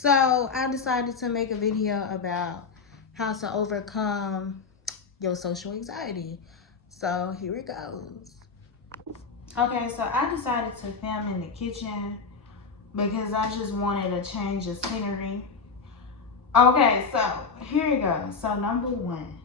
So I decided to make a video about how to overcome your social anxiety. So here it goes. Okay, so I decided to film in the kitchen because I just wanted a change of scenery. Okay, so here it goes. So number one,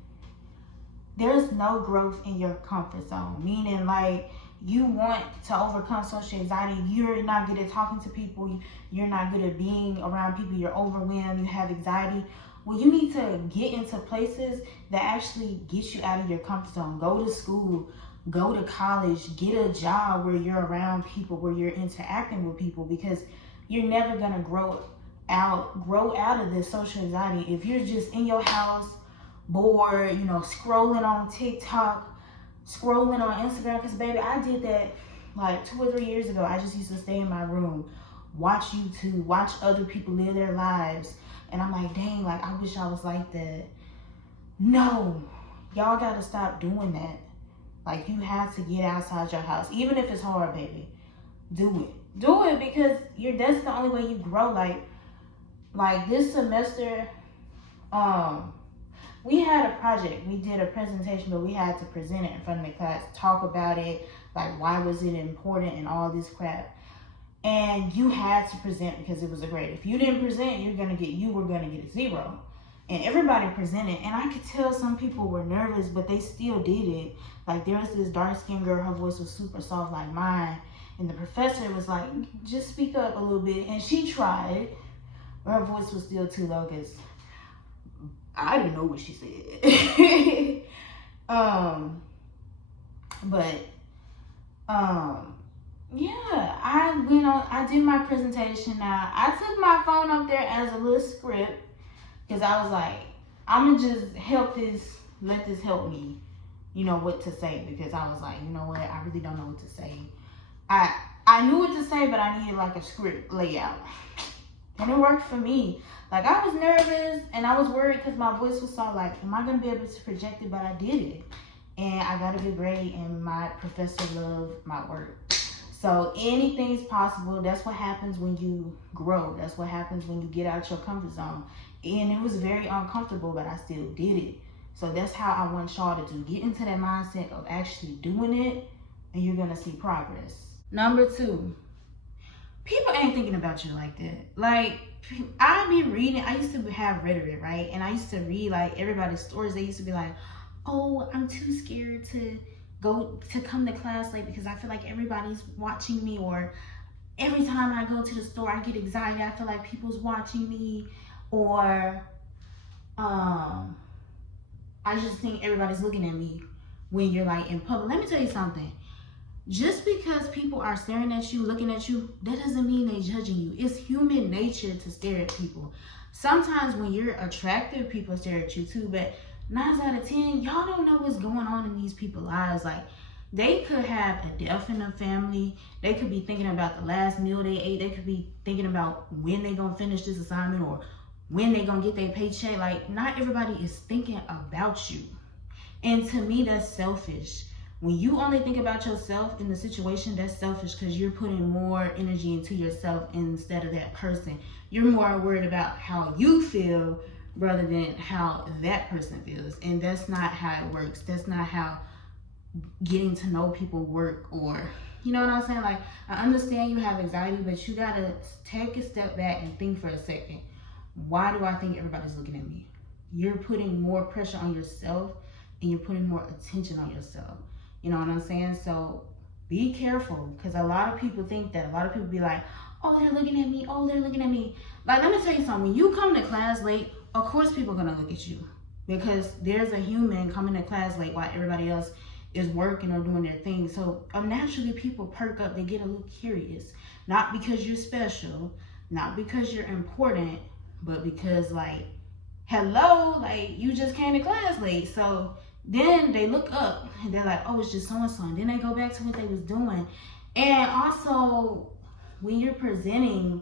there's no growth in your comfort zone, meaning like you want to overcome social anxiety. You're not good at talking to people. You're not good at being around people. You're overwhelmed. You have anxiety. Well, you need to get into places that actually get you out of your comfort zone. Go to school, go to college, get a job where you're around people, where you're interacting with people, because you're never gonna grow out of this social anxiety if you're just in your house, bored, scrolling on TikTok, scrolling on Instagram. Because baby, I did that like 2 or 3 years ago. I just used to stay in my room, watch YouTube, watch other people live their lives, and I'm like, dang, like I wish I was like that. No, y'all gotta stop doing that. Like, you have to get outside your house, even if it's hard, baby. Do it because that's the only way you grow. Like this semester, we had a project. We did a presentation, but we had to present it in front of the class, talk about it, like why was it important and all this crap. And you had to present because it was a grade. If you didn't present, you were gonna get a 0. And everybody presented, and I could tell some people were nervous, but they still did it. Like, there was this dark-skinned girl, her voice was super soft like mine, and the professor was like, just speak up a little bit. And she tried, but her voice was still too low because I didn't know what she said. Yeah, I did my presentation. Now, I took my phone up there as a little script because I was like, I'm gonna just let this help me, what to say, because I was like, you know what, I really don't know what to say. I knew what to say, but I needed like a script layout. And it worked for me. Like, I was nervous and I was worried because my voice was so like, am I going to be able to project it? But I did it. And I got a good grade, and my professor loved my work. So anything's possible. That's what happens when you grow. That's what happens when you get out your comfort zone. And it was very uncomfortable, but I still did it. So that's how I want y'all to do. Get into that mindset of actually doing it, and you're going to see progress. Number 2. People ain't thinking about you like that. Like, I be reading, I used to have Reddit, right? And I used to read like everybody's stories. They used to be like, oh, I'm too scared to come to class late because I feel like everybody's watching me, or every time I go to the store, I get anxiety. I feel like people's watching me, or I just think everybody's looking at me when you're like in public. Let me tell you something. Just because people are staring at you, looking at you, that doesn't mean they're judging you. It's human nature to stare at people. Sometimes when you're attractive, people stare at you too, but 9 out of 10, y'all don't know what's going on in these people's lives. Like, they could have a death in their family. They could be thinking about the last meal they ate. They could be thinking about when they're going to finish this assignment, or when they're going to get their paycheck. Like, not everybody is thinking about you. And to me, that's selfish. When you only think about yourself in the situation, that's selfish, because you're putting more energy into yourself instead of that person. You're more worried about how you feel rather than how that person feels. And that's not how it works. That's not how getting to know people work. Or, you know what I'm saying? Like, I understand you have anxiety, but you gotta take a step back and think for a second. Why do I think everybody's looking at me? You're putting more pressure on yourself, and you're putting more attention on yourself. You know what I'm saying? So be careful, because a lot of people think that. A lot of people be like, oh, they're looking at me. Oh, they're looking at me. Like, let me tell you something. When you come to class late, of course people are going to look at you, because there's a human coming to class late while everybody else is working or doing their thing. So naturally people perk up. They get a little curious. Not because you're special, not because you're important, but because, like, hello, like, you just came to class late. So then they look up and they're like, oh, it's just so-and-so. And then they go back to what they was doing. And also, when you're presenting,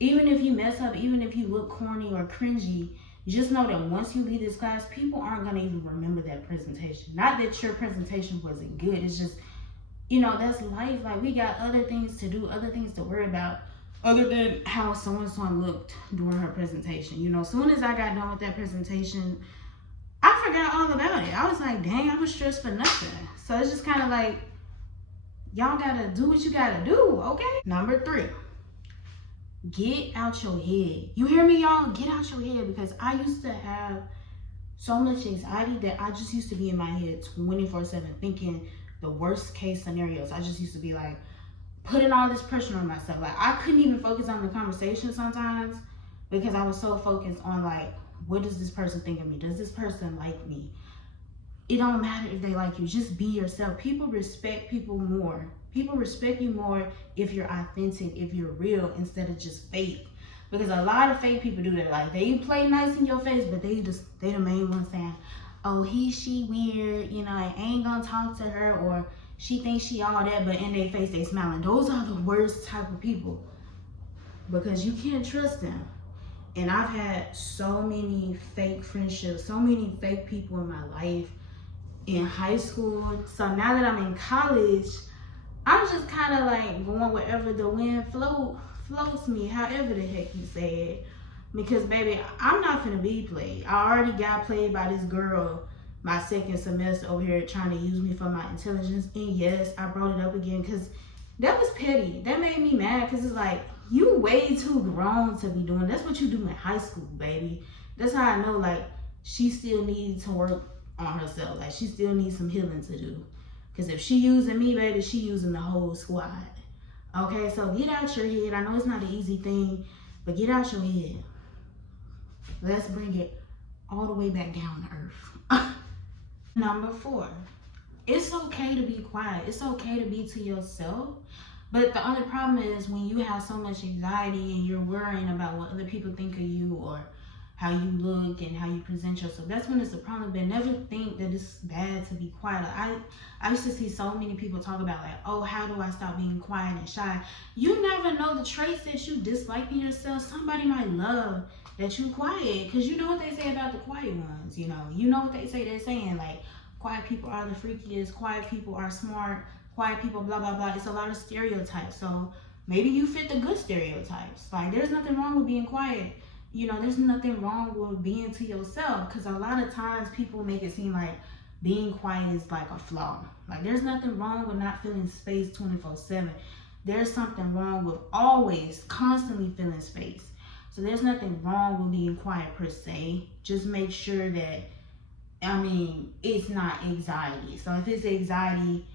even if you mess up, even if you look corny or cringy, just know that once you leave this class, people aren't going to even remember that presentation. Not that your presentation wasn't good. It's just, that's life. Like, we got other things to do, other things to worry about. other than how someone looked during her presentation. You know, as soon as I got done with that presentation, I forgot all about it. I was like, dang, I was stressed for nothing. So it's just kind of like, y'all gotta do what you gotta do, okay? Number 3, get out your head. You hear me, y'all? Get out your head, because I used to have so much anxiety that I just used to be in my head 24/7 thinking the worst case scenarios. I just used to be like putting all this pressure on myself. Like I couldn't even focus on the conversation sometimes because I was so focused on like, what does this person think of me? Does this person like me? It don't matter if they like you. Just be yourself. People respect people more. People respect you more if you're authentic, if you're real, instead of just fake. Because a lot of fake people do that. Like they play nice in your face, but they the main ones saying, oh, she weird, you know, I ain't gonna talk to her, or she thinks she all that, but in their face they smiling. Those are the worst type of people, because you can't trust them. And I've had so many fake friendships, so many fake people in my life in high school. So now that I'm in college, I'm just kind of like going wherever the wind floats me, however the heck you say it. Because baby, I'm not finna be played. I already got played by this girl my second semester over here trying to use me for my intelligence. And yes, I brought it up again because that was petty. That made me mad because it's like, you way too grown to be doing. That's what you do in high school, baby. That's how I know like she still needs to work on herself. Like she still needs some healing to do. Because if she using me, baby, she using the whole squad. Okay, so get out your head. I know it's not an easy thing, but get out your head. Let's bring it all the way back down to earth. Number 4, it's okay to be quiet. It's okay to be to yourself. But the only problem is when you have so much anxiety and you're worrying about what other people think of you or how you look and how you present yourself, that's when it's a problem. But never think that it's bad to be quiet. I used to see so many people talk about like, oh, how do I stop being quiet and shy? You never know the traits that you dislike in yourself. Somebody might love that you quiet, because you know what they say about the quiet ones. You know what they say. They're saying like, quiet people are the freakiest, quiet people are smart, quiet people blah blah blah. It's a lot of stereotypes. So maybe you fit the good stereotypes. Like there's nothing wrong with being quiet. There's nothing wrong with being to yourself, because a lot of times people make it seem like being quiet is like a flaw. Like there's nothing wrong with not feeling space 24/7. There's something wrong with always constantly feeling space. So there's nothing wrong with being quiet per se. Just make sure that, it's not anxiety. So if it's anxiety,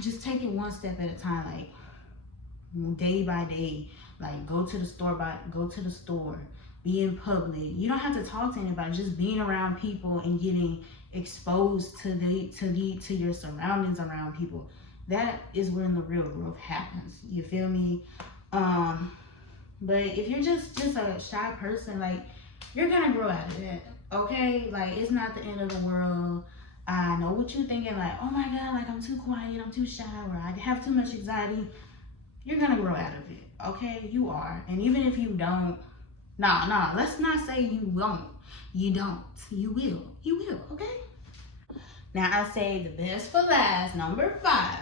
just take it one step at a time, like day by day. Like go to the store, be in public. You don't have to talk to anybody. Just being around people and getting exposed to your surroundings around people. That is when the real growth happens. You feel me? But if you're just a shy person, like you're gonna grow out of that. Okay? Like it's not the end of the world. I know what you're thinking, like, oh my God, like I'm too quiet, I'm too shy, or I have too much anxiety. You're gonna grow out of it, okay? You are. And even if you don't, let's not say you won't. You don't. You will. You will, okay? Now I say the best for last, number 5.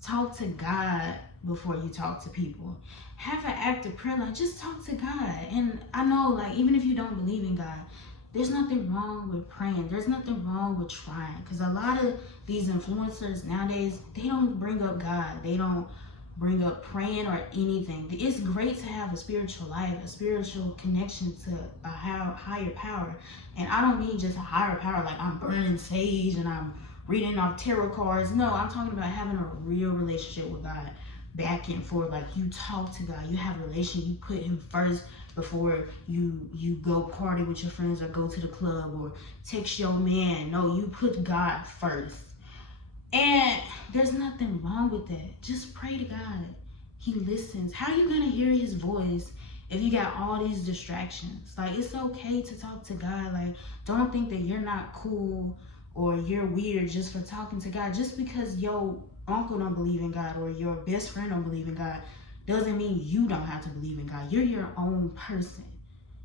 Talk to God before you talk to people. Have an active prayer life. Just talk to God. And I know, like, even if you don't believe in God, there's nothing wrong with praying. There's nothing wrong with trying. Because a lot of these influencers nowadays, they don't bring up God. They don't bring up praying or anything. It's great to have a spiritual life, a spiritual connection to a higher power. And I don't mean just a higher power like I'm burning sage and I'm reading off tarot cards. No, I'm talking about having a real relationship with God, back and forth. Like you talk to God, you have a relationship, you put him first before you go party with your friends or go to the club or text your man. No, you put God first. And there's nothing wrong with that. Just pray to God. He listens. How are you going to hear his voice if you got all these distractions? Like, it's okay to talk to God. Like, don't think that you're not cool or you're weird just for talking to God. Just because your uncle don't believe in God or your best friend don't believe in God doesn't mean you don't have to believe in God. You're your own person,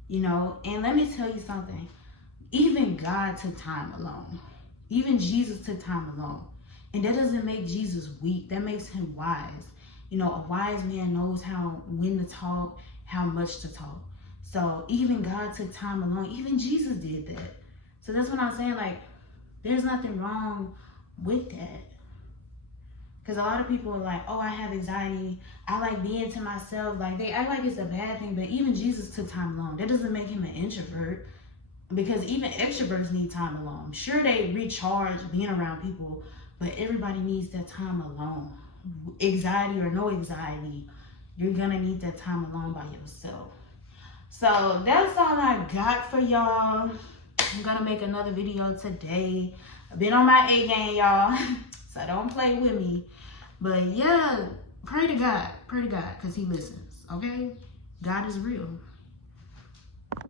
And let me tell you something. Even God took time alone. Even Jesus took time alone. And that doesn't make Jesus weak. That makes him wise. You know, a wise man knows when to talk, how much to talk. So even God took time alone. Even Jesus did that. So that's what I'm saying. Like, there's nothing wrong with that. Because a lot of people are like, oh, I have anxiety. I like being to myself. Like, they act like it's a bad thing. But even Jesus took time alone. That doesn't make him an introvert. Because even extroverts need time alone. Sure, they recharge being around people. But everybody needs that time alone. Anxiety or no anxiety, you're going to need that time alone by yourself. So that's all I got for y'all. I'm going to make another video today. I've been on my A game, y'all. So don't play with me. But yeah, pray to God. Pray to God because he listens, okay? God is real.